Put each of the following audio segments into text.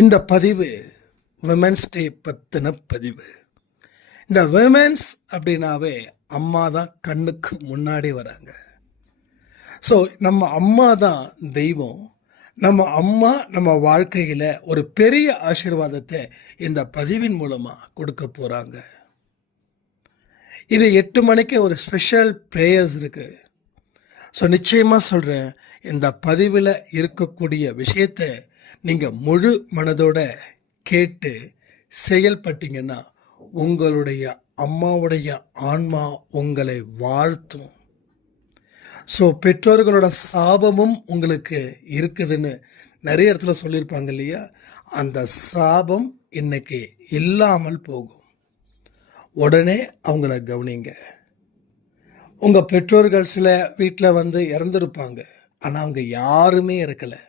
இந்த பதிவு women's day பற்றின பதிவு. இந்த விமென்ஸ் அப்படின்னாவே அம்மா தான் கண்ணுக்கு முன்னாடி வராங்க. ஸோ நம்ம அம்மா தான் தெய்வம். நம்ம அம்மா நம்ம வாழ்க்கையில் ஒரு பெரிய ஆசீர்வாதத்தை இந்த பதிவின் மூலமாக கொடுக்க போகிறாங்க. இது 8 மணிக்கு ஒரு ஸ்பெஷல் ப்ரேயர்ஸ் இருக்குது. ஸோ நிச்சயமாக சொல்கிறேன், இந்த பதிவில் இருக்கக்கூடிய விஷயத்தை நீங்கள் முழு மனதோட கேட்டு செயல்பட்டீங்கன்னா உங்களுடைய அம்மாவுடைய ஆன்மா உங்களை வாழ்த்தும். ஸோ பெற்றோர்களோட சாபமும் உங்களுக்கு இருக்குதுன்னு நிறைய இடத்துல சொல்லியிருப்பாங்க இல்லையா? அந்த சாபம் இன்னைக்கு இல்லாமல் போகும். உடனே அவங்கள கவனிங்க. உங்கள் பெற்றோர்கள் சில வீட்டில் இறந்துருப்பாங்க, ஆனால் அவங்க யாருமே இருக்கலை.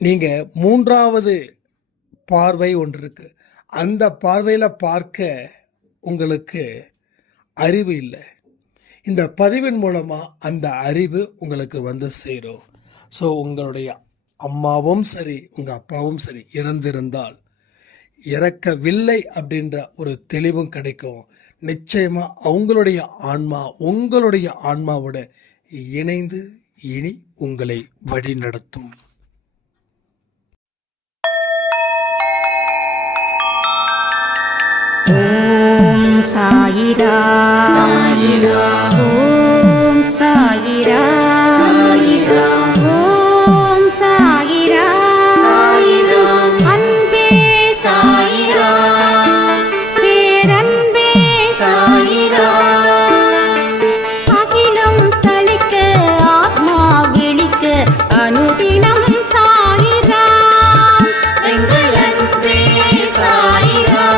நீங்கள் 3வது பார்வை ஒன்று இருக்குது. அந்த பார்வையில் பார்க்க உங்களுக்கு அறிவு இல்லை. இந்த பதிவின் மூலமாக அந்த அறிவு உங்களுக்கு சேரும். ஸோ உங்களுடைய அம்மாவும் சரி உங்கள் அப்பாவும் சரி இறந்திருந்தால் இறக்கவில்லை அப்படின்ற ஒரு தெளிவும் கிடைக்கும். நிச்சயமாக அவங்களுடைய ஆன்மா உங்களுடைய ஆன்மாவோட இணைந்து இனி உங்களை வழி நடத்தும். ஓம் சாயிரா சாயிரா, ஓம் சாயிரா சாயிரா, ஓம் சாயிரா சாயிரா, அன்பே சாயிரா, பேரன்பே சாயிரா, அகிலம் தளிக்க ஆத்மா விழிக்க அனுதினம் சாயிரா, எங்கள் அன்பே சாயிரா.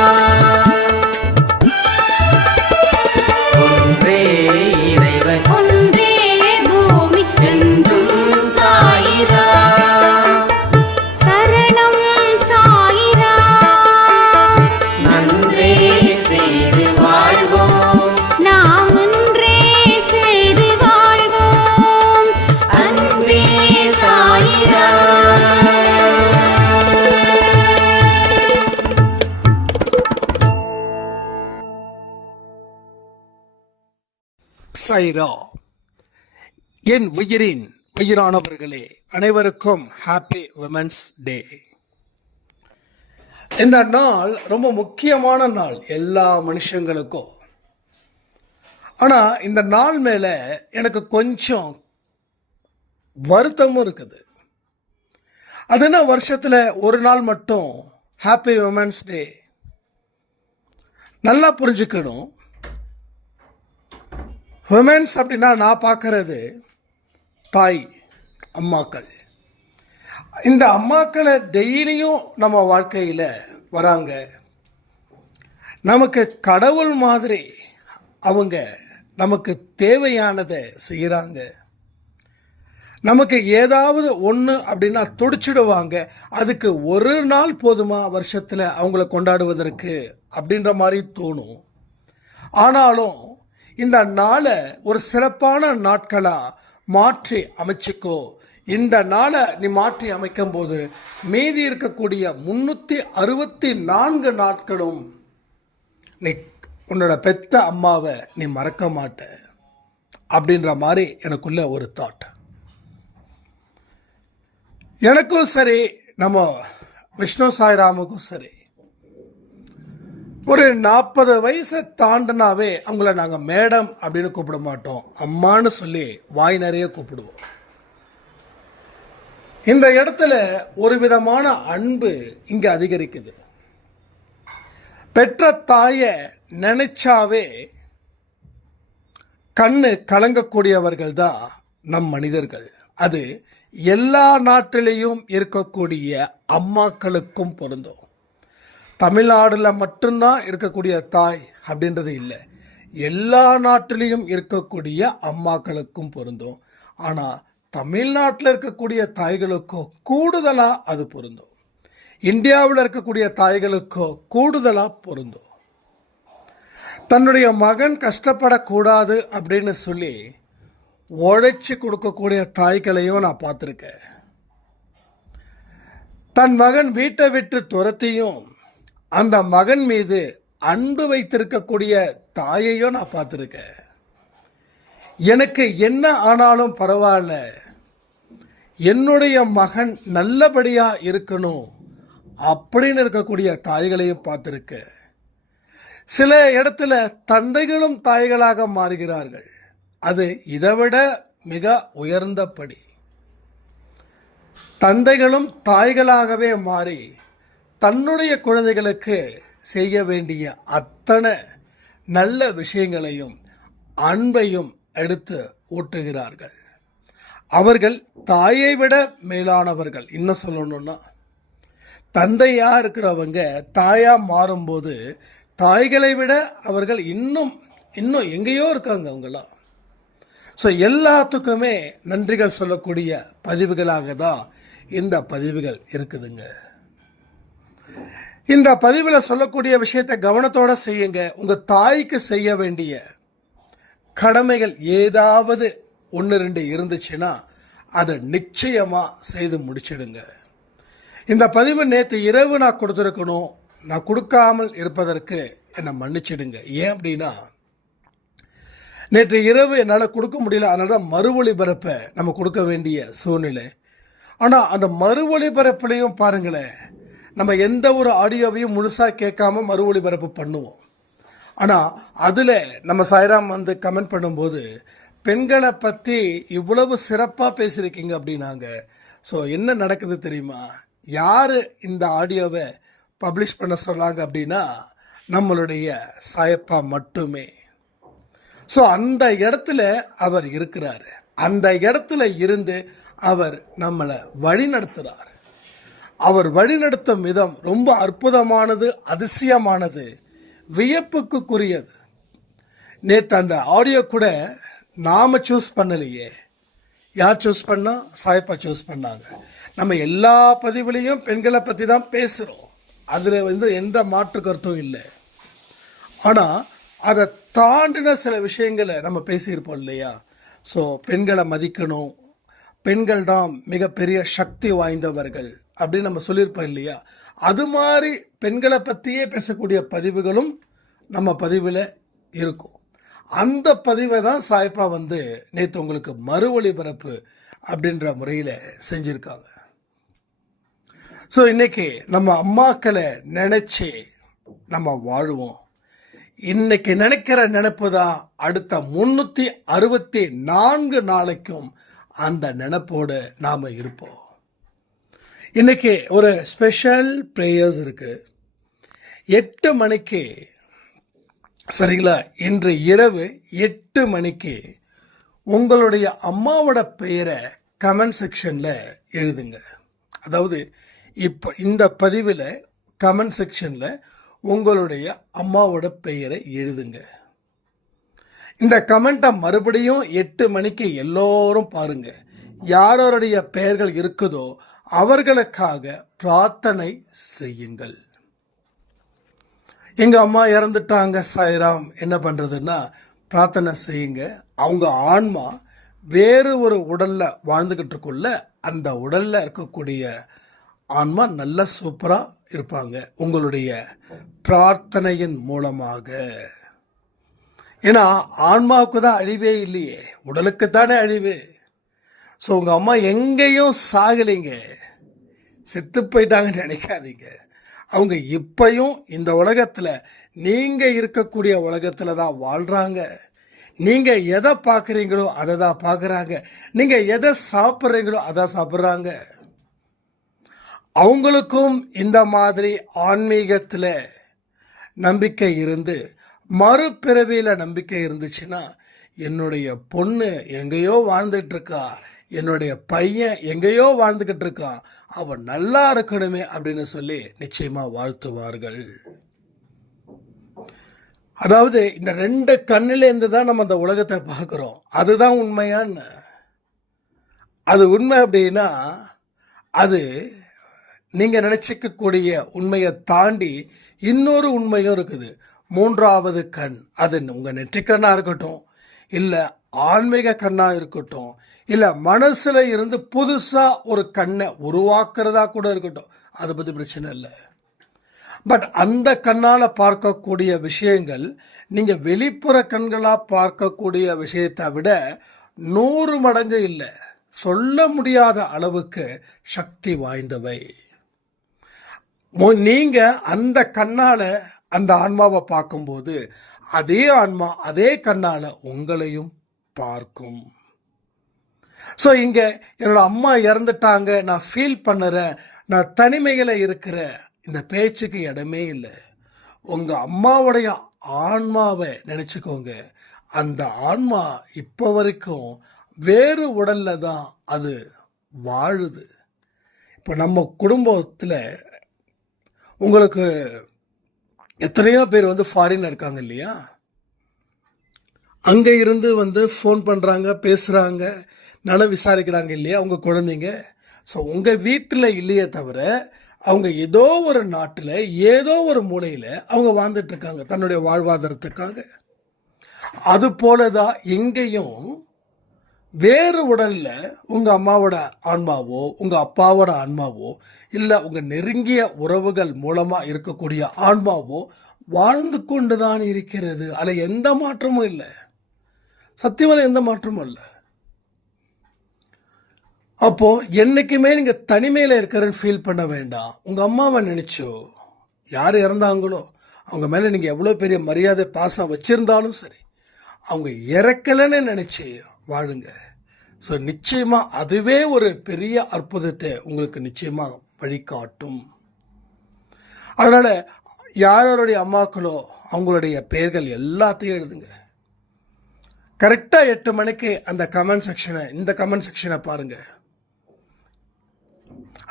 சாயிரா. என் உயிரின் உயிரானவர்களே, அனைவருக்கும் ஹாப்பி விமென்ஸ் டே. இந்த நாள் ரொம்ப முக்கியமான நாள் எல்லா மனுஷங்களுக்கும். ஆனால் இந்த நாள் மேலே எனக்கு கொஞ்சம் வருத்தமும் இருக்குது. அதுனா வருஷத்தில் ஒரு நாள் மட்டும் ஹாப்பி விமென்ஸ் டே. நல்லா புரிஞ்சுக்கணும், விமென்ஸ் அப்படின்னா நான் பார்க்கறது தாய் அம்மாக்கள். இந்த அம்மாக்களை டெய்லியும் நம்ம வாழ்க்கையில் வராங்க. நமக்கு கடவுள் மாதிரி அவங்க நமக்கு தேவையானதை செய்கிறாங்க. நமக்கு ஏதாவது ஒன்று அப்படின்னா துடிச்சிடுவாங்க. அதுக்கு ஒரு நாள் போதுமா வருஷத்தில் அவங்கள கொண்டாடுவதற்கு அப்படின்ற மாதிரி தோணும். ஆனாலும் இந்த நாளை ஒரு சிறப்பான நாட்களாக மாற்றி அமைச்சிக்கோ. இந்த நாளை நீ மாற்றி அமைக்கும் போது மீதி இருக்கக்கூடிய 364 நாட்களும் நீ உன்னோட பெத்த அம்மாவை நீ மறக்க மாட்ட அப்படின்ற மாதிரி எனக்குள்ள ஒரு தாட். எனக்கும் சரி, நம்ம விஷ்ணு சாய்ராமுக்கும் சரி, ஒரு 40 வயசை தாண்டினாவே அவங்கள நாங்கள் மேடம் அப்படின்னு கூப்பிட மாட்டோம், அம்மான்னு சொல்லி வாய் நிறைய கூப்பிடுவோம். இந்த இடத்துல ஒரு விதமான அன்பு இங்கே அதிகரிக்குது. பெற்ற தாயை நினைச்சாவே கண்ணு கலங்கக்கூடியவர்கள் தான் நம் மனிதர்கள். அது எல்லா நாட்டிலையும் இருக்கக்கூடிய அம்மாக்களுக்கும் பொருந்தும். தமிழ்நாடுல மட்டும்தான் இருக்கக்கூடிய தாய் அப்படின்றது இல்லை, எல்லா நாட்டிலையும் இருக்கக்கூடிய அம்மாக்களுக்கும் பொருந்தும். ஆனால் தமிழ்நாட்டில் இருக்கக்கூடிய தாய்களுக்கோ கூடுதலாக அது பொருந்தும். இந்தியாவில் இருக்கக்கூடிய தாய்களுக்கோ கூடுதலாக பொருந்தும். தன்னுடைய மகன் கஷ்டப்படக்கூடாது அப்படின்னு சொல்லி உழைச்சி கொடுக்கக்கூடிய தாய்களையும் நான் பார்த்துருக்கேன். தன் மகன் வீட்டை விட்டு துரத்தியும் அந்த மகன் மீது அன்பு வைத்திருக்கக்கூடிய தாயையும் நான் பார்த்துருக்கேன். எனக்கு என்ன ஆனாலும் பரவாயில்ல, என்னுடைய மகன் நல்லபடியா இருக்கணும் அப்படின்னு இருக்கக்கூடிய தாய்களையும் பார்த்துருக்கேன். சில இடத்துல தந்தைகளும் தாய்களாக மாறுகிறார்கள். அது இதைவிட மிக உயர்ந்தபடி தந்தைகளும் தாய்களாகவே மாறி தன்னுடைய குழந்தைகளுக்கு செய்ய வேண்டிய அத்தனை நல்ல விஷயங்களையும் அன்பையும் எடுத்து ஊட்டுகிறார்கள். அவர்கள் தாயை விட மேலானவர்கள். இன்னும் சொல்லணும்னா, தந்தையா இருக்கிறவங்க தாயா மாறும்போது தாய்களை விட அவர்கள் இன்னும் எங்கேயோ இருக்காங்க அவங்களாம். ஸோ எல்லாத்துக்குமே நன்றிகள் சொல்லக்கூடிய பதிவுகளாக தான் இந்த பதிவுகள் இருக்குதுங்க. இந்த பதிவில் சொல்லக்கூடிய விஷயத்தை கவனத்தோடு செய்யுங்க. உங்கள் தாய்க்கு செய்ய வேண்டிய கடமைகள் ஏதாவது 1-2 இருந்துச்சுன்னா அதை நிச்சயமாக செய்து முடிச்சிடுங்க. இந்த பதிவு நேற்று இரவு நான் கொடுத்துருக்கணும், நான் கொடுக்காமல் இருப்பதற்கு என்னை மன்னிச்சிடுங்க. ஏன் அப்படின்னா, நேற்று இரவு என்னால் கொடுக்க முடியல, அதனால தான் மறு ஒளிபரப்பை நம்ம கொடுக்க வேண்டிய சூழ்நிலை. ஆனால் அந்த மறு ஒளிபரப்புலையும் பாருங்களேன், நம்ம எந்த ஒரு ஆடியோவையும் முழுசாக கேட்காம மறு ஒளிபரப்பு பண்ணுவோம். ஆனால் அதில் நம்ம சாய்ராம் வந்து கமெண்ட் பண்ணும்போது பெண்களை பற்றி இவ்வளவு சிறப்பாக பேசியிருக்கீங்க அப்படின்னாங்க. ஸோ என்ன நடக்குது தெரியுமா? யார் இந்த ஆடியோவை பப்ளிஷ் பண்ண சொன்னாங்க அப்படின்னா நம்மளுடைய சாயப்பா மட்டுமே. ஸோ அந்த இடத்துல அவர் இருக்கிறாரு. அந்த இடத்துல இருந்து அவர் நம்மளை வழி நடத்துகிறார். அவர் வழிநடத்தும் விதம் ரொம்ப அற்புதமானது, அதிசயமானது, வியப்புக்குரியது. நேற்று அந்த ஆடியோ கூட நாம் சூஸ் பண்ணலையே. யார் சூஸ் பண்ணா? சாயப்பா சூஸ் பண்ணாங்க. நம்ம எல்லா பதிவுலையும் பெண்களை பற்றி தான் பேசுகிறோம், அதில் வந்து எந்த மாற்று கருத்தும் இல்லை. ஆனால் அதை தாண்டின சில விஷயங்களை நம்ம பேசியிருப்போம் இல்லையா? ஸோ பெண்களை மதிக்கணும், பெண்கள் தான் மிகப்பெரிய சக்தி வாய்ந்தவர்கள் அப்படின்னு நம்ம சொல்லியிருப்போம் இல்லையா? அது மாதிரி பெண்களை பற்றியே பேசக்கூடிய பதிவுகளும் நம்ம பதிவில் இருக்கும். அந்த பதிவை தான் சாய்ப்பா வந்து நேற்று உங்களுக்கு மறு ஒளிபரப்பு அப்படின்ற முறையில் செஞ்சுருக்காங்க. ஸோ இன்றைக்கி நம்ம அம்மாக்களை நினச்சி நம்ம வாழுவோம். இன்னைக்கு நினைக்கிற நினைப்பு தான் அடுத்த 364 நாளைக்கும் அந்த நினைப்போடு நாம் இருப்போம். இன்னைக்கு ஒரு ஸ்பெஷல் ப்ரேயர்ஸ் இருக்கு. 8 மணிக்கு, சரிங்களா? இன்று இரவு 8 மணிக்கு உங்களுடைய அம்மாவோட பெயரை கமெண்ட் செக்ஷனில் எழுதுங்க. அதாவது இப்போ இந்த பதிவில் கமெண்ட் செக்ஷனில் உங்களுடைய அம்மாவோட பெயரை எழுதுங்க. இந்த கமெண்ட்டை மறுபடியும் 8 மணிக்கு எல்லோரும் பாருங்க. யாரோருடைய பெயர்கள் இருக்குதோ அவர்களுக்காக பிரார்த்தனை செய்யுங்கள். எங்கள் அம்மா இறந்துட்டாங்க சாய்ராம், என்ன பண்ணுறதுன்னா பிரார்த்தனை செய்யுங்க. அவங்க ஆன்மா வேறு ஒரு உடலில் வாழ்ந்துக்கிட்டு இருக்குள்ள, அந்த உடலில் இருக்கக்கூடிய ஆன்மா நல்ல சூப்பராக இருப்பாங்க உங்களுடைய பிரார்த்தனையின் மூலமாக. ஏன்னா ஆன்மாவுக்கு தான் அழிவே இல்லையே, உடலுக்கு தானே அழிவு. ஸோ உங்கள் அம்மா எங்கேயும் சாகலைங்க, செத்து போயிட்டாங்கன்னு நினைக்காதீங்க. அவங்க இப்பையும் இந்த உலகத்தில், நீங்கள் இருக்கக்கூடிய உலகத்தில் தான் வாழ்கிறாங்க. நீங்கள் எதை பார்க்குறீங்களோ அதை தான் பார்க்குறாங்க. நீங்கள் எதை சாப்பிட்றீங்களோ அதை சாப்பிட்றாங்க. அவங்களுக்கும் இந்த மாதிரி ஆன்மீகத்தில் நம்பிக்கை இருந்து, மறுபிறவியில் நம்பிக்கை இருந்துச்சுன்னா, என்னுடைய பொண்ணு எங்கேயோ வாழ்ந்துட்டுருக்கா, என்னுடைய பையன் எங்கேயோ வாழ்ந்துக்கிட்டு இருக்கான், அவன் நல்லா இருக்கணுமே அப்படின்னு சொல்லி நிச்சயமாக வாழ்த்துவார்கள். அதாவது இந்த 2 கண்ணிலேருந்து தான் நம்ம அந்த உலகத்தை பார்க்குறோம். அதுதான் உண்மையான்னு. அது உண்மை அப்படின்னா அது நீங்கள் நினச்சிக்கக்கூடிய உண்மையை தாண்டி இன்னொரு உண்மையும் இருக்குது. 3வது கண், அது உங்கள் நெற்றிக்கண்ணாக இருக்கட்டும், இல்லை ஆன்மீக கண்ணாக இருக்கட்டும், இல்லை மனசில் இருந்து புதுசாக ஒரு கண்ணை உருவாக்குறதா கூட இருக்கட்டும், அதை பற்றி பிரச்சனை இல்லை. பட் அந்த கண்ணால் பார்க்கக்கூடிய விஷயங்கள் நீங்கள் வெளிப்புற கண்களாக பார்க்கக்கூடிய விஷயத்தை விட 100 மடங்கு இல்லை, சொல்ல முடியாத அளவுக்கு சக்தி வாய்ந்தவை. நீங்கள் அந்த கண்ணால் அந்த ஆன்மாவை பார்க்கும்போது அதே ஆன்மா அதே கண்ணால் உங்களையும் பார்க்கும். ஸோ இங்கே என்னோட அம்மா இறந்துட்டாங்க, நான் ஃபீல் பண்ணுறேன், நான் தனிமையில் இருக்கிறேன், இந்த பேச்சுக்கு இடமே இல்லை. உங்கள் அம்மாவுடைய ஆன்மாவை நினச்சிக்கோங்க. அந்த ஆன்மா இப்போ வரைக்கும் வேறு உடலில் தான் அது வாழுது. இப்போ நம்ம குடும்பத்தில் உங்களுக்கு எத்தனையோ பேர் ஃபாரின் இருக்காங்க இல்லையா, அங்கே இருந்து ஃபோன் பண்ணுறாங்க, பேசுகிறாங்க, நலம் விசாரிக்கிறாங்க இல்லையா உங்கள் குழந்தைங்க. ஸோ உங்கள் வீட்டில் இல்லையே தவிர அவங்க ஏதோ ஒரு நாட்டில் ஏதோ ஒரு மூலையில் அவங்க வாழ்ந்துட்டுருக்காங்க தன்னுடைய வாழ்வாதாரத்துக்காக. அது போல தான் எங்கேயும் வேறு உடலில் உங்கள் அம்மாவோட ஆன்மாவோ உங்கள் அப்பாவோட ஆன்மாவோ இல்லை உங்கள் நெருங்கிய உறவுகள் மூலமாக இருக்கக்கூடிய ஆன்மாவோ வாழ்ந்து கொண்டு தான் இருக்கிறது. அதில் எந்த மாற்றமும் இல்லை, சத்தியமாக எந்த மாற்றமும் இல்லை. அப்போது என்றைக்குமே நீங்கள் தனிமையில் இருக்கிறன்னு ஃபீல் பண்ண வேண்டாம். உங்கள் அம்மாவை நினச்சோ, யார் இறந்தாங்களோ அவங்க மேலே நீங்கள் எவ்வளோ பெரிய மரியாதை பாசம் வச்சுருந்தாலும் சரி, அவங்க இறக்கலைன்னு நினச்சி வாழுங்க. ஸோ நிச்சயமாக அதுவே ஒரு பெரிய அற்புதத்தை உங்களுக்கு நிச்சயமாக வழிகாட்டும். அதனால் யாருடைய அம்மாக்களோ அவங்களுடைய பெயர்கள் எல்லாத்தையும் எழுதுங்க. கரெக்டாக 8 மணிக்கு அந்த கமெண்ட் செக்ஷனை, இந்த கமெண்ட் செக்ஷனை பாருங்கள்.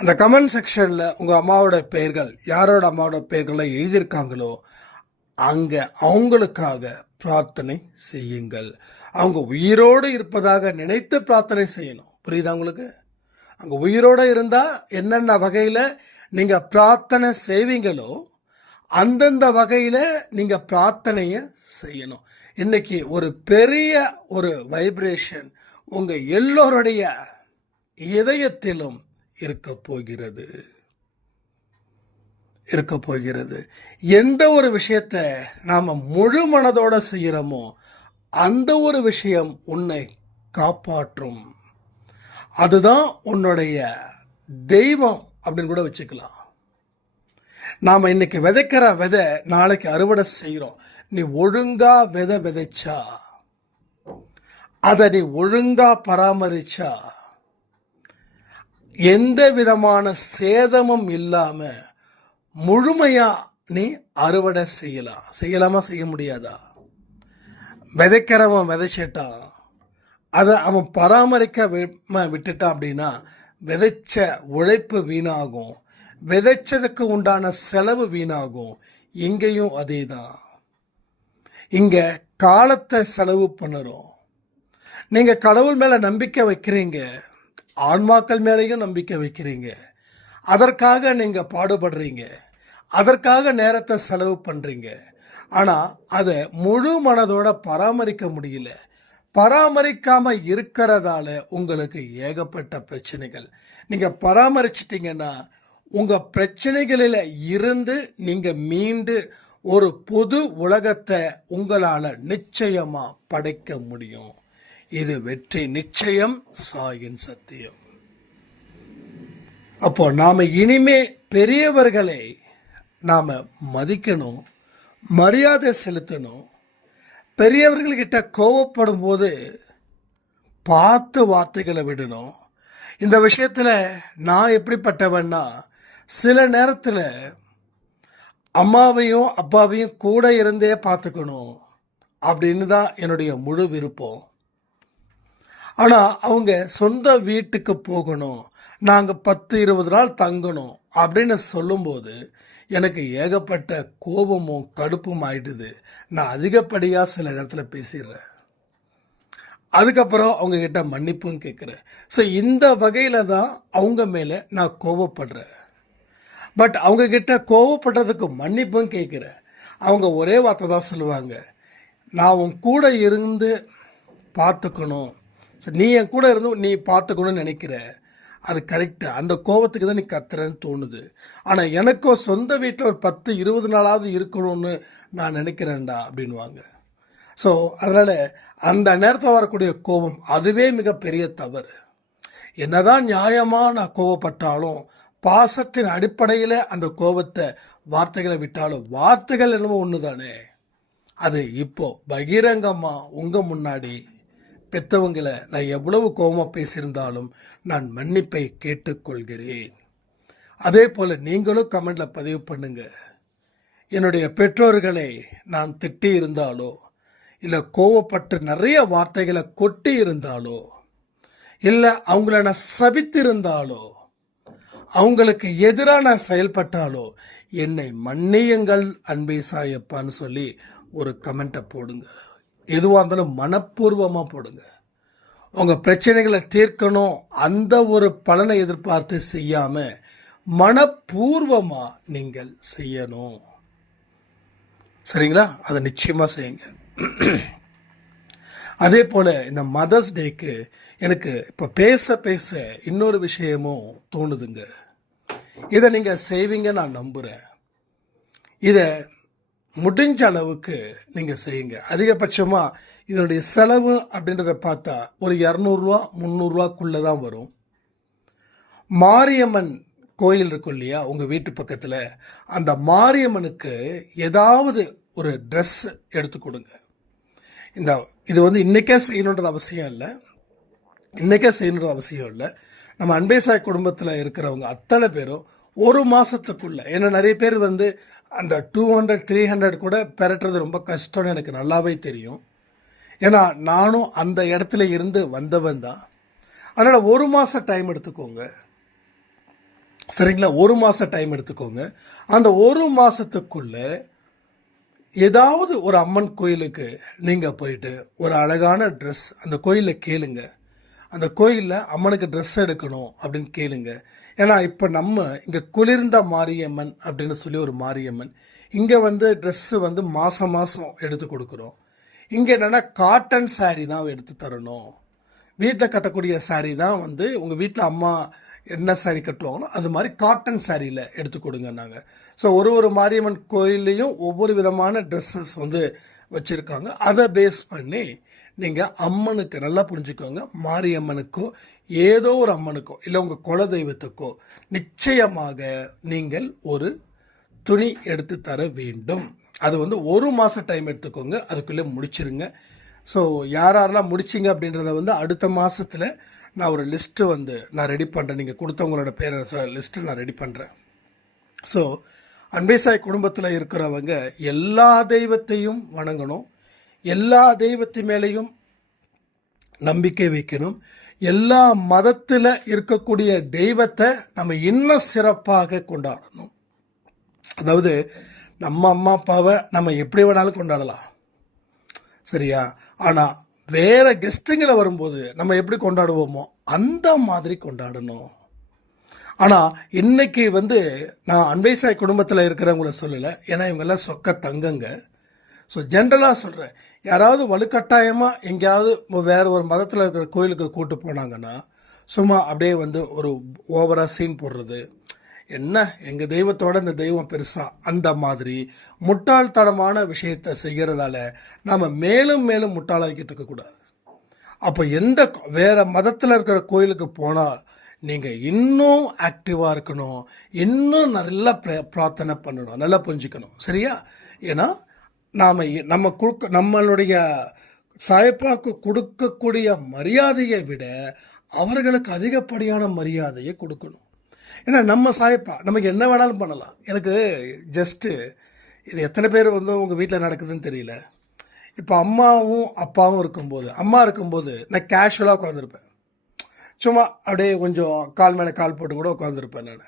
அந்த கமெண்ட் செக்ஷனில் உங்கள் அம்மாவோட பெயர்கள், யாரோட அம்மாவோட பெயர்களை எழுதியிருக்காங்களோ அங்கே அவங்களுக்காக பிரார்த்தனை செய்யுங்கள். அவங்க உயிரோடு இருப்பதாக நினைத்து பிரார்த்தனை செய்யணும். புரியுதா உங்களுக்கு? அங்கே உயிரோடு இருந்தால் என்னென்ன வகையில் நீங்கள் பிரார்த்தனை செய்வீங்களோ அந்தந்த வகையில் நீங்கள் பிரார்த்தனையை செய்யணும். இன்றைக்கி ஒரு பெரிய ஒரு வைப்ரேஷன் உங்கள் எல்லோருடைய இதயத்திலும் இருக்க போகிறது. எந்த ஒரு விஷயத்தை நாம் முழு மனதோடு செய்கிறோமோ அந்த ஒரு விஷயம் உன்னை காப்பாற்றும். அதுதான் உன்னுடைய தெய்வம் அப்படின்னு கூட வச்சுக்கலாம். நாம் இன்னைக்கு விதைக்கிற விதை நாளைக்கு அறுவடை செய்கிறோம். நீ ஒழுங்கா விதைச்சா, அதை நீ ஒழுங்கா பராமரிச்சா, எந்த விதமான சேதமும் இல்லாம முழுமையா நீ அறுவடை செய்யலாமா செய்ய முடியாதா? விதைக்கிறவன் விதைச்சிட்டான், அதை அவன் பராமரிக்க விட்டுட்டான் அப்படின்னா விதைச்ச உழைப்பு வீணாகும், விதைச்சதுக்கு உண்டான செலவு வீணாகும். இங்கேயும் அதே தான். இங்கே காலத்தை செலவு பண்ணுறோம். நீங்கள் கடவுள் மேலே நம்பிக்கை வைக்கிறீங்க, ஆன்மாக்கள் மேலேயும் நம்பிக்கை வைக்கிறீங்க, அதற்காக நீங்கள் பாடுபடுறீங்க, அதற்காக நேரத்தை செலவு பண்ணுறீங்க. ஆனால் அதை முழு மனதோட பராமரிக்க முடியல. பராமரிக்காமல் இருக்கிறதால உங்களுக்கு ஏகப்பட்ட பிரச்சனைகள். நீங்கள் பராமரிச்சிட்டிங்கன்னா உங்கள் பிரச்சனைகளில் இருந்து நீங்கள் மீண்டு ஒரு பொது உலகத்தை உங்களால் நிச்சயமாக படைக்க முடியும். இது வெற்றி நிச்சயம், சாயின் சத்தியம். அப்போ நாம் இனிமே பெரியவர்களை நாம் மதிக்கணும், மரியாதை செலுத்தணும். பெரியவர்கள்கிட்ட கோவப்படும் போது பார்த்து வார்த்தைகளை விடணும். இந்த விஷயத்தில் நான் எப்படிப்பட்டவன்னா, சில நேரத்தில் அம்மாவையும் அப்பாவையும் கூட இருந்தே பார்த்துக்கணும் அப்படின்னு தான் என்னுடைய முழு விருப்பம். ஆனால் அவங்க சொந்த வீட்டுக்கு போகணும், நாங்கள் 10-20 நாள் தங்கணும் அப்படின்னு சொல்லும்போது எனக்கு ஏகப்பட்ட கோபமும் கடுப்பும் ஆயிடுது. நான் அதிகப்படியாக சில நேரத்தில் பேசிடுறேன். அதுக்கப்புறம் அவங்கக்கிட்ட மன்னிப்பும் கேட்குறேன். ஸோ இந்த வகையில் தான் அவங்க மேலே நான் கோபப்படுறேன். பட் அவங்கக்கிட்ட கோவப்படுறதுக்கு மன்னிப்பும் கேட்குறேன். அவங்க ஒரே வார்த்தை தான் சொல்லுவாங்க, நான் உன் கூட இருந்து பார்த்துக்கணும், சரி நீ என் கூட இருந்தும் நீ பார்த்துக்கணும்னு நினைக்கிற, அது கரெக்டு, அந்த கோபத்துக்கு தான் நீ கத்துறன்னு தோணுது. ஆனால் எனக்கோ சொந்த வீட்டில் ஒரு 10-20 நாளாவது இருக்கணும்னு நான் நினைக்கிறேன்டா அப்படின்வாங்க. ஸோ அதனால் அந்த நேரத்தில் வரக்கூடிய கோபம் அதுவே மிகப்பெரிய தவறு. என்னதான் நியாயமாக நான் கோபப்பட்டாலும் பாசத்தின் அடிப்படையில் அந்த கோபத்தை வார்த்தைகளை விட்டாலும் வார்த்தைகள் என்னவோ ஒன்று தானே. அது இப்போ பகிரங்கமாக உங்கள் முன்னாடி பெற்றவங்களை நான் எவ்வளவு கோபமாக பேசியிருந்தாலும் நான் மன்னிப்பை கேட்டுக்கொள்கிறேன். அதே போல் நீங்களும் கமெண்டில் பதிவு பண்ணுங்க. என்னுடைய பெற்றோர்களை நான் திட்டி இருந்தாலோ இல்லை கோவப்பட்டு நிறைய வார்த்தைகளை கொட்டி இருந்தாலோ இல்லை அவங்கள நான் சபித்திருந்தாலோ அவங்களுக்கு எதிராக நான் செயல்பட்டாலோ என்னை மன்னியுங்கள் அன்பே சாயப்பான்னு சொல்லி ஒரு கமெண்ட்டை போடுங்க. எதுவாக இருந்தாலும் மனப்பூர்வமாக போடுங்க. உங்கள் பிரச்சனைகளை தீர்க்கணும் அந்த ஒரு பலனை எதிர்பார்த்து செய்யாமல் மனப்பூர்வமாக நீங்கள் செய்யணும். சரிங்களா? அதை நிச்சயமாக செய்யுங்க. அதே போல் இந்த மதர்ஸ் டேக்கு எனக்கு இப்போ பேச பேச இன்னொரு விஷயமும் தோணுதுங்க. இதை நீங்கள் செய்வீங்க நான் நம்புகிறேன். இதை முடிஞ்ச அளவுக்கு நீங்கள் செய்யுங்க. அதிகபட்சமாக இதனுடைய செலவு அப்படின்றத பார்த்தா ஒரு 200-300 தான் வரும். மாரியம்மன் கோயில் இருக்கும் இல்லையா உங்கள் வீட்டு பக்கத்தில், அந்த மாரியம்மனுக்கு ஏதாவது ஒரு ட்ரெஸ் எடுத்து கொடுங்க. இது வந்து இன்றைக்கே செய்யணுன்றது அவசியம் இல்லை. நம்ம அன்பேசாய் குடும்பத்தில் இருக்கிறவங்க அத்தனை பேரும் ஒரு மாதத்துக்குள்ளே, ஏன்னா நிறைய பேர் வந்து அந்த 200-300 கூட பெறட்டுறது ரொம்ப கஷ்டம்னு எனக்கு நல்லாவே தெரியும். ஏன்னா நானும் அந்த இடத்துல இருந்து வந்தவன் தான். அதனால் ஒரு மாதம் டைம் எடுத்துக்கோங்க. சரிங்களா? ஒரு மாதம் டைம் எடுத்துக்கோங்க. அந்த ஒரு மாதத்துக்குள்ளே ஏதாவது ஒரு அம்மன் கோயிலுக்கு நீங்கள் போயிட்டு ஒரு அழகான ட்ரெஸ் அந்த கோயிலில் கேளுங்க. அந்த கோயிலில் அம்மனுக்கு ட்ரெஸ் எடுக்கணும் அப்படின்னு கேளுங்க. ஏன்னா இப்போ நம்ம இங்கே குளிர்ந்த மாரியம்மன் அப்படின்னு சொல்லி ஒரு மாரியம்மன், இங்கே வந்து ட்ரெஸ்ஸு வந்து மாதம் எடுத்து கொடுக்குறோம். இங்கே என்னென்னா காட்டன் சாரீ தான் எடுத்து தரணும். வீட்டில் கட்டக்கூடிய சாரீ தான் வந்து உங்கள் வீட்டில் அம்மா என்ன சாரீ கட்டுவாங்களோ அது மாதிரி காட்டன் சாரியில் எடுத்து கொடுங்க நாங்கள். ஸோ ஒரு மாரியம்மன் கோயில்லையும் ஒவ்வொரு விதமான ட்ரெஸ்ஸஸ் வந்து வச்சுருக்காங்க. அதை பேஸ் பண்ணி நீங்கள் அம்மனுக்கு நல்லா புரிஞ்சுக்கோங்க, மாரியம்மனுக்கோ ஏதோ ஒரு அம்மனுக்கோ இல்லை உங்கள் குலதெய்வத்துக்கோ நிச்சயமாக நீங்கள் ஒரு துணி எடுத்து தர வேண்டும். அது வந்து ஒரு மாதம் டைம் எடுத்துக்கோங்க, அதுக்குள்ளே முடிச்சிருங்க. ஸோ யாரெல்லாம் முடிச்சிங்க அப்படின்றத வந்து அடுத்த மாதத்தில் நான் ஒரு லிஸ்ட்டு வந்து நான் ரெடி பண்ணுறேன். நீங்கள் கொடுத்தவங்களோட பேரை லிஸ்ட்டு நான் ரெடி பண்ணுறேன். ஸோ அன்பேசாய் குடும்பத்தில் இருக்கிறவங்க எல்லா தெய்வத்தையும் வணங்கணும், எல்லா தெய்வத்து மேலேயும் நம்பிக்கை வைக்கணும். எல்லா மதத்தில் இருக்கக்கூடிய தெய்வத்தை நம்ம இன்னும் சிறப்பாக கொண்டாடணும். அதாவது நம்ம அம்மா அப்பாவை நம்ம எப்படி வேணாலும் கொண்டாடலாம், சரியா? ஆனால் வேறு கெஸ்ட்டுங்களை வரும்போது நம்ம எப்படி கொண்டாடுவோமோ அந்த மாதிரி கொண்டாடணும். ஆனால் இன்றைக்கி வந்து நான் அன்பேசாய் குடும்பத்தில் இருக்கிறவங்கள சொல்லலை, ஏன்னா இவங்கெல்லாம் சொக்க தங்கங்க. ஸோ ஜென்ரலாக சொல்கிறேன், யாராவது வலுக்கட்டாயமாக எங்கேயாவது வேறு ஒரு மதத்தில் இருக்கிற கோயிலுக்கு கூப்பிட்டு போனாங்கன்னா சும்மா அப்படியே வந்து ஒரு ஓவராக சீன் போடுறது, என்ன எங்கள் தெய்வத்தோட இந்த தெய்வம் பெருசாக, அந்த மாதிரி முட்டாள்தனமான விஷயத்தை செய்கிறதால நாம் மேலும் மேலும் முட்டாளாக்கிட்டு இருக்கக்கூடாது. அப்போ வேறு மதத்தில் இருக்கிற கோயிலுக்கு போனால் நீங்கள் இன்னும் ஆக்டிவாக இருக்கணும், இன்னும் நல்லா பிரார்த்தனை பண்ணணும், நல்லா புரிஞ்சுக்கணும், சரியா? ஏன்னா நம்மளுடைய சாயப்பாக்கு கொடுக்கக்கூடிய மரியாதையை விட அவர்களுக்கு அதிகப்படியான மரியாதையை கொடுக்கணும். ஏன்னா நம்ம சாயப்பா நமக்கு என்ன வேணாலும் பண்ணலாம். எனக்கு ஜஸ்ட்டு இது எத்தனை பேர் வந்து உங்கள் வீட்டில் நடக்குதுன்னு தெரியல. இப்போ அம்மாவும் அப்பாவும் இருக்கும்போது, அம்மா இருக்கும்போது நான் கேஷுவலாக உட்காந்துருப்பேன், சும்மா அப்படியே கொஞ்சம் கால் மேலே கால் போட்டு கூட உட்காந்துருப்பேன் நான்.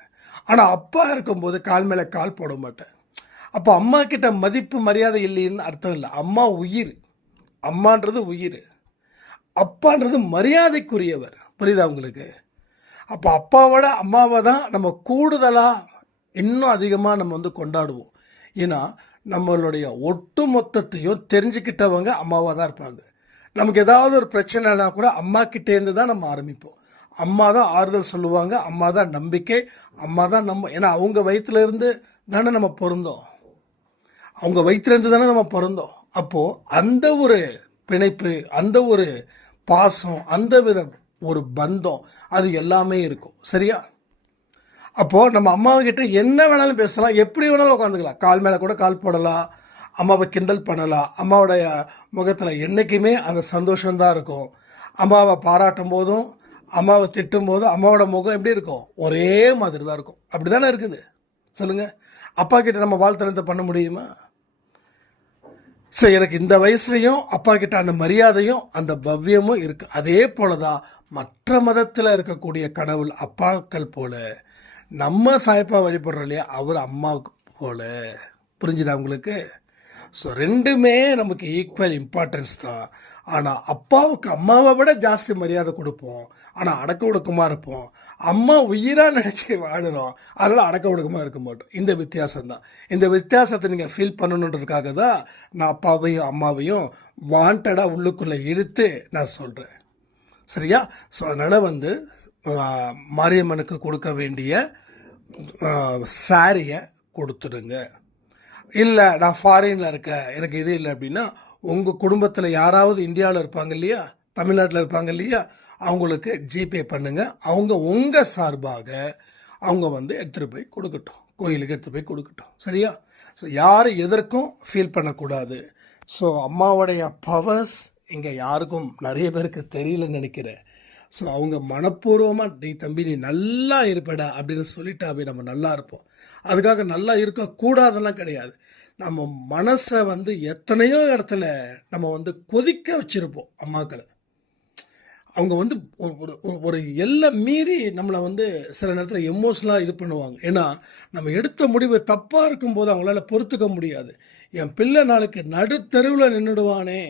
ஆனால் அப்பா இருக்கும்போது கால் மேலே கால் போட மாட்டேன். அப்போ அம்மா கிட்ட மதிப்பு மரியாதை இல்லைன்னு அர்த்தம் இல்லை. அம்மா உயிர், அம்மான்றது உயிர், அப்பான்றது மரியாதைக்குரியவர். புரியுதா உங்களுக்கு? அப்போ அப்பாவோட அம்மாவை தான் நம்ம கூடுதலாக இன்னும் அதிகமாக நம்ம வந்து கொண்டாடுவோம். ஏன்னா நம்மளுடைய ஒட்டு மொத்தத்தையும் தெரிஞ்சுக்கிட்டவங்க அம்மாவாக தான் இருப்பாங்க. நமக்கு ஏதாவது ஒரு பிரச்சனைனா கூட அம்மா கிட்டேருந்து தான் நம்ம ஆரம்பிப்போம். அம்மா தான் ஆறுதல் சொல்லுவாங்க, அம்மா தான் நம்பிக்கை, அம்மா தான் நம்ம. ஏன்னா அவங்க வயிற்றுலேருந்து தானே நம்ம பிறந்தோம், அவங்க வயிற்றுலேருந்து தானே நம்ம பிறந்தோம். அப்போது அந்த ஒரு பிணைப்பு, அந்த ஒரு பாசம், அந்த வித ஒரு பந்தம், அது எல்லாமே இருக்கும். சரியா? அப்போது நம்ம அம்மாவுக்கிட்ட என்ன வேணாலும் பேசலாம், எப்படி வேணாலும் உட்காந்துக்கலாம், கால் மேலே கூட கால் போடலாம், அம்மாவை கிண்டல் பண்ணலாம். அம்மாவுடைய முகத்தில் என்றைக்குமே அந்த சந்தோஷம்தான் இருக்கும். அம்மாவை பாராட்டும் போதும் அம்மாவை திட்டும் போதும் அம்மாவோட முகம் எப்படி இருக்கும்? ஒரே மாதிரி தான் இருக்கும். அப்படி தானே இருக்குது, சொல்லுங்கள். அப்பா கிட்ட நம்ம வாழ்த்தனத்தை பண்ண முடியுமா? ஸோ எனக்கு இந்த வயசுலையும் அப்பா கிட்ட அந்த மரியாதையும் அந்த பவ்யமும் இருக்குது. அதே போல தான் மற்ற மதத்தில் இருக்கக்கூடிய கடவுள் அப்பாக்கள் போல நம்ம சாயப்பா வழிபடுறோம் இல்லையா, அவர் அம்மாவுக்கு போல. புரிஞ்சுதா உங்களுக்கு? ஸோ ரெண்டுமே நமக்கு ஈக்குவல் இம்பார்ட்டன்ஸ் தான். ஆனால் அப்பாவுக்கு அம்மாவை விட ஜாஸ்தி மரியாதை கொடுப்போம், ஆனால் அடக்க ஒடுக்கமாக இருப்போம். அம்மா உயிராக நினச்சி வாழுறோம், அதனால் அடக்க ஒடுக்கமாக இருக்க மாட்டோம். இந்த வித்தியாசம்தான். இந்த வித்தியாசத்தை நீங்கள் ஃபீல் பண்ணணுன்றதுக்காக தான் நான் அப்பாவையும் அம்மாவையும் வாண்டடாக உள்ளுக்குள்ளே இழுத்து நான் சொல்கிறேன். சரியா? ஸோ அதனால் மாரியம்மனுக்கு கொடுக்க வேண்டிய சாரியை கொடுத்துடுங்க. இல்லை நான் ஃபாரினில் இருக்கேன், எனக்கு இது இல்லை அப்படின்னா, உங்கள் குடும்பத்தில் யாராவது இந்தியாவில் இருப்பாங்க இல்லையா, தமிழ்நாட்டில் இருப்பாங்க இல்லையா, அவங்களுக்கு ஜிபே பண்ணுங்கள். அவங்க உங்கள் சார்பாக அவங்க எடுத்துகிட்டு போய் கொடுக்கட்டும், கோயிலுக்கு எடுத்துகிட்டு போய் கொடுக்கட்டும். சரியா? ஸோ யாரும் எதற்கும் ஃபீல் பண்ணக்கூடாது. ஸோ அம்மாவுடைய பவர்ஸ் இங்கே யாருக்கும் நிறைய பேருக்கு தெரியலன்னு நினைக்கிறேன். ஸோ அவங்க மனப்பூர்வமாக டீ தம்பி நீ நல்லா இருப்படா அப்படின்னு சொல்லிட்டாவே நம்ம நல்லா இருப்போம். அதுக்காக நல்லா இருக்கக்கூடாதெல்லாம் கிடையாது. நம்ம மனசை எத்தனையோ இடத்துல நம்ம கொதிக்க வச்சுருப்போம் அம்மாக்களை. அவங்க ஒரு எல்லை மீறி நம்மளை சில நேரத்தில் எமோஷனலாக இது பண்ணுவாங்க. ஏன்னா நம்ம எடுத்த முடிவு தப்பாக இருக்கும்போது அவங்களால பொறுத்துக்க முடியாது. என் பிள்ளை நாளைக்கு நடுத்தெருவில் நின்றுடுவானே,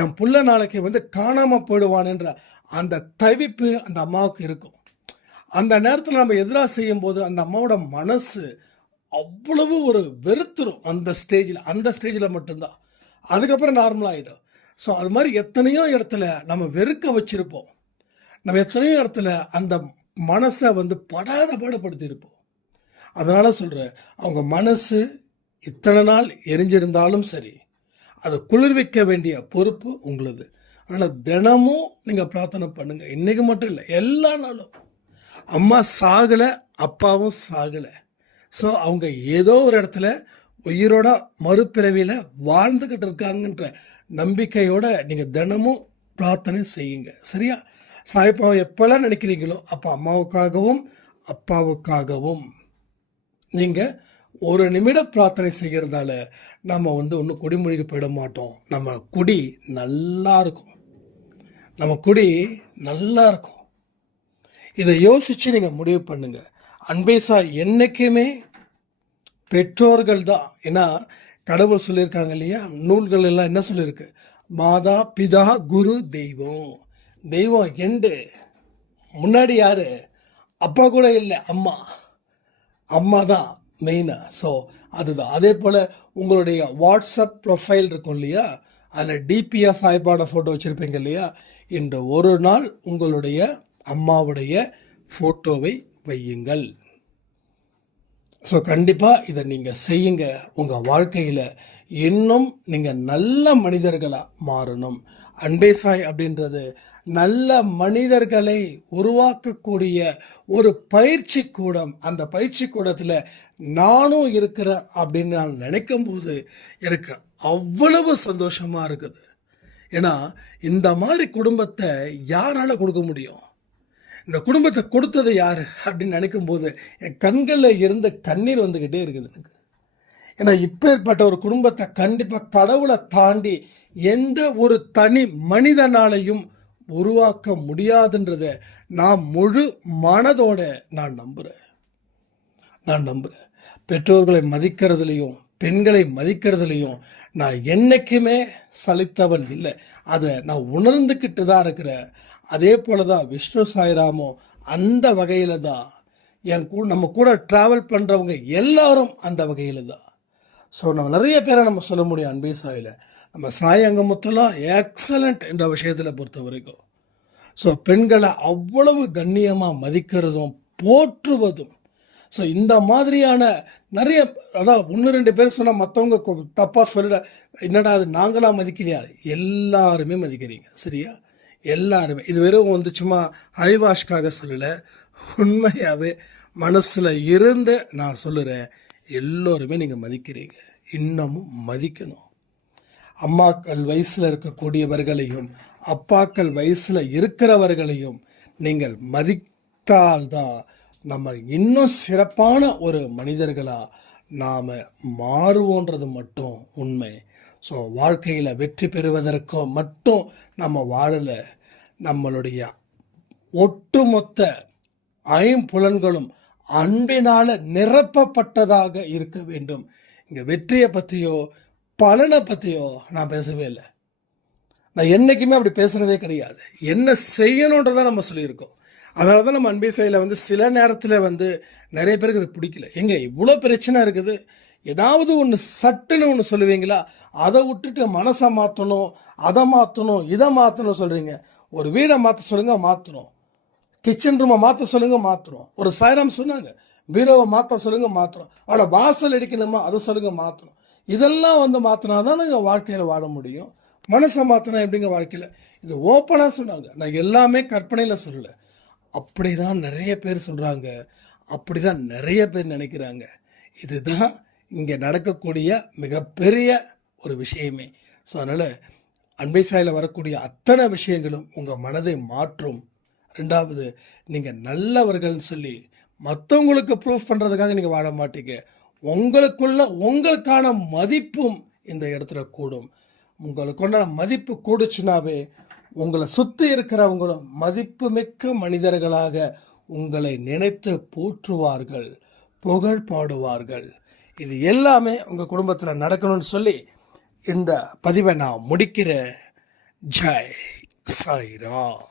என் பிள்ளை நாளைக்கு காணாமல் போயிடுவானேன்ற அந்த தவிப்பு அந்த அம்மாவுக்கு இருக்கும். அந்த நேரத்தில் நம்ம எதிராக செய்யும்போது அந்த அம்மாவோட மனசு அவ்வளவு ஒரு வெறுத்துரும். அந்த ஸ்டேஜில் மட்டும்தான். அதுக்கப்புறம் நார்மலாகிடும். ஸோ அது மாதிரி எத்தனையோ இடத்துல நம்ம வெறுக்க வச்சுருப்போம். நம்ம எத்தனையோ இடத்துல அந்த மனசை படாத பாடுபடுத்தியிருப்போம். அதனால் சொல்கிறேன், அவங்க மனசு இத்தனை நாள் எரிஞ்சிருந்தாலும் சரி, அதை குளிர்விக்க வேண்டிய பொறுப்பு உங்களுது. அதனால் தினமும் நீங்கள் பிரார்த்தனை பண்ணுங்கள். இன்றைக்கி மட்டும் இல்லை, எல்லா நாளும். அம்மா சாகலை, அப்பாவும் சாகலை. ஸோ அவங்க ஏதோ ஒரு இடத்துல உயிரோட மறுபிறவியில் வாழ்ந்துக்கிட்டு இருக்காங்கன்ற நம்பிக்கையோடு நீங்கள் தினமும் பிரார்த்தனை செய்யுங்க. சரியா? சாய்பாவை எப்போல்லாம் நினைக்கிறீங்களோ அப்போ அம்மாவுக்காகவும் அப்பாவுக்காகவும் நீங்கள் ஒரு நிமிட பிரார்த்தனை செய்கிறதால நம்ம ஒன்றும் குடிமொழிக்கு போயிட மாட்டோம். நம்ம குடி நல்லா இருக்கும், நம்ம குடி நல்லா இருக்கும். இதை யோசித்து நீங்கள் முடிவு பண்ணுங்கள். அன்பேசா என்றைக்குமே பெற்றோர்கள் தான். ஏன்னா கடவுள் சொல்லியிருக்காங்க இல்லையா, நூல்கள் எல்லாம் என்ன சொல்லியிருக்கு? மாதா பிதா குரு தெய்வம். தெய்வம் எண்டு முன்னாடி யார்? அப்பா கூட இல்லை, அம்மா தான் மெயினாக. ஸோ அதுதான். அதே போல் உங்களுடைய வாட்ஸ்அப் ப்ரொஃபைல் இருக்கும் இல்லையா, அதில் டிபியாக சாய்பாட ஃபோட்டோ வச்சுருப்பீங்க இல்லையா, இன்று ஒரு நாள் உங்களுடைய அம்மாவுடைய ஃபோட்டோவை வையுங்கள். ஸோ கண்டிப்பாக இதை நீங்கள் செய்யுங்க. உங்கள் வாழ்க்கையில் இன்னும் நீங்கள் நல்ல மனிதர்களாக மாறணும். அன்பேசாய் அப்படின்றது நல்ல மனிதர்களை உருவாக்கக்கூடிய ஒரு பயிற்சி கூடம். அந்த பயிற்சி கூடத்தில் நானும் இருக்கிறேன் அப்படின்னு நான் நினைக்கும் போது எனக்கு அவ்வளவு சந்தோஷமாக இருக்குது. ஏன்னா இந்த மாதிரி குடும்பத்தை யாரால் கொடுக்க முடியும்? இந்த குடும்பத்தை கொடுத்தது யார் அப்படின்னு நினைக்கும் போது என் கண்களில் இருந்து கண்ணீர் வந்துக்கிட்டே இருக்குது எனக்கு. ஏன்னா இப்பேற்பட்ட ஒரு குடும்பத்தை கண்டிப்பாக கடவுளை தாண்டி எந்த ஒரு தனி மனிதனாலையும் உருவாக்க முடியாதுன்றதை நான் முழு மனதோட நான் நம்புகிறேன். பெற்றோர்களை மதிக்கிறதுலையும் பெண்களை மதிக்கிறதுலையும் நான் என்றைக்குமே சலித்தவன் இல்லை. அதை நான் உணர்ந்துக்கிட்டு தான் இருக்கிறேன். அதே போல தான் விஷ்ணு சாய்ராமும் அந்த வகையில் தான். நம்ம கூட ட்ராவல் பண்ணுறவங்க எல்லாரும் அந்த வகையில் தான். ஸோ நம்ம நிறைய பேரை நம்ம சொல்ல முடியும் அன்பே சாயில். நம்ம சாய் அங்கமுத்துலாம் எக்ஸலண்ட் இந்த விஷயத்தில் பொறுத்த வரைக்கும். ஸோ பெண்களை அவ்வளவு கண்ணியமாக மதிக்கிறதும் போற்றுவதும். ஸோ இந்த மாதிரியான நிறைய, அதான் 1-2 பேர் சொன்னால் மற்றவங்க தப்பாக சொல்லிட, என்னடா அது நாங்களாம் மதிக்கலையா? எல்லாருமே மதிக்கிறீங்க, சரியா? எல்லாருமே. இது வெறும் சும்மா ஹைவாஷ்காக சொல்லலை, உண்மையாகவே மனசில் இருந்து நான் சொல்லுறேன். எல்லோருமே நீங்கள் மதிக்கிறீங்க, இன்னமும் மதிக்கணும். அம்மாக்கள் வயசில் இருக்கக்கூடியவர்களையும் அப்பாக்கள் வயசில் இருக்கிறவர்களையும் நீங்கள் மதித்தால்தான் நம்ம இன்னும் சிறப்பான ஒரு மனிதர்களாக நாம் மாறுவோன்றது மட்டும் உண்மை. ஸோ வாழ்க்கையில் வெற்றி பெறுவதற்கு மட்டும் நம்ம வாழலை, நம்மளுடைய ஒட்டுமொத்த ஐம்புலன்களும் அன்பினால் நிரப்பப்பட்டதாக இருக்க வேண்டும். இங்கே வெற்றியை பற்றியோ பலனை பற்றியோ நான் பேசவே இல்லை. நான் என்றைக்குமே அப்படி பேசுனதே கிடையாது. என்ன செய்யணுன்றதை நம்ம சொல்லியிருக்கோம். அதனால தான் நம்ம அன்பே சாயில் சில நேரத்தில் நிறைய பேருக்கு இது பிடிக்கல. இவ்வளோ பிரச்சனை இருக்குது, ஏதாவது ஒன்று சட்டுன்னு ஒன்று சொல்லுவீங்களா, அதை விட்டுட்டு மனசை மாற்றணும், அதை மாற்றணும், இதை மாற்றணும் சொல்கிறீங்க. ஒரு வீடை மாற்ற சொல்லுங்கள், மாற்றணும். கிச்சன் ரூமை மாற்ற சொல்லுங்கள், மாற்றுறோம். ஒரு சாய்ராம் சொன்னாங்க, பீரோவை மாற்ற சொல்லுங்கள், மாற்றுறோம். அவளை வாசல் அடிக்கணுமா, அதை சொல்லுங்கள், மாற்றணும். இதெல்லாம் மாற்றினா தான் நாங்கள் வாழ்க்கையில் வாழ முடியும். மனசை மாற்றினா எப்படிங்க வாழ்க்கையில்? இது ஓப்பனாக சொன்னாங்க. நான் எல்லாமே கற்பனையில் சொல்லலை. அப்படி தான் நிறைய பேர் சொல்கிறாங்க, அப்படி தான் நிறைய பேர் நினைக்கிறாங்க. இதுதான் இங்கே நடக்கக்கூடிய மிகப்பெரிய ஒரு விஷயமே. ஸோ அதனால் அன்பே சாயில் வரக்கூடிய அத்தனை விஷயங்களும் உங்கள் மனதை மாற்றும். ரெண்டாவது, நீங்கள் நல்லவர்கள்னு சொல்லி மற்றவங்களுக்கு ப்ரூஃப் பண்ணுறதுக்காக நீங்கள் வாழ மாட்டீங்க. உங்களுக்குள்ள உங்களுக்கான மதிப்பும் இந்த இடத்துல கூடும். உங்களுக்குண்டான மதிப்பு கூடுச்சுனாவே உங்களை சுற்றி இருக்கிறவங்களும் மதிப்புமிக்க மனிதர்களாக உங்களை நினைத்து போற்றுவார்கள், புகழ் பாடுவார்கள். இது எல்லாமே உங்கள் குடும்பத்தில் நடக்கணும்னு சொல்லி இந்த பதிவை நான் முடிக்கிறேன். ஜெய் சாய்ராம்.